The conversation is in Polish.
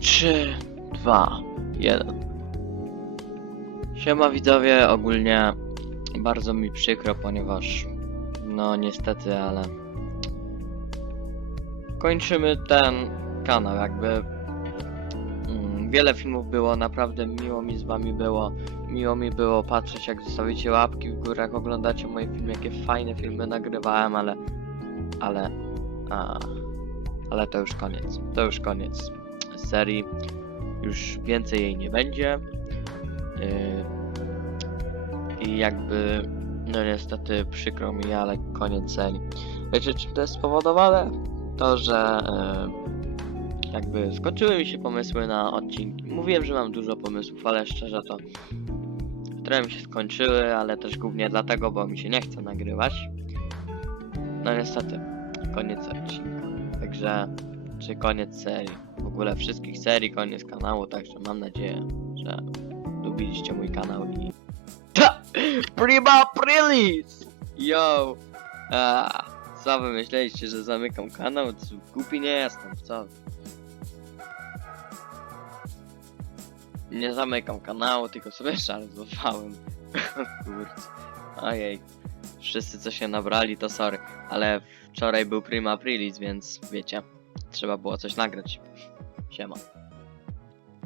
3, 2, 1. Siema widzowie, ogólnie bardzo mi przykro, ponieważ no niestety, ale kończymy ten kanał, jakby mm, wiele filmów było, naprawdę miło mi z wami było, miło mi było patrzeć jak zostawicie łapki w górę, jak oglądacie moje filmy, jakie fajne filmy nagrywałem, ale ale a, ale to już koniec, to już koniec serii, już więcej jej nie będzie. Yy, I jakby, no niestety przykro mi, ale koniec serii. Wiecie czym to jest spowodowane? To, że yy, jakby skończyły mi się pomysły na odcinki. Mówiłem, że mam dużo pomysłów, ale szczerze to trochę mi się skończyły, ale też głównie dlatego, bo mi się nie chce nagrywać. No niestety, koniec odcinka. Także, czy koniec serii. W ogóle wszystkich serii, koniec kanału, także mam nadzieję, że lubiliście mój kanał i... Prima Prilis! Yo! A, co wy myśleliście, że zamykam kanał? Głupi nie jestem, co? Nie zamykam kanału, tylko sobie żartowałem. Kurczę. Ojej. Wszyscy co się nabrali to sorry, ale wczoraj był Prima Aprilis, więc wiecie, trzeba było coś nagrać. Siema.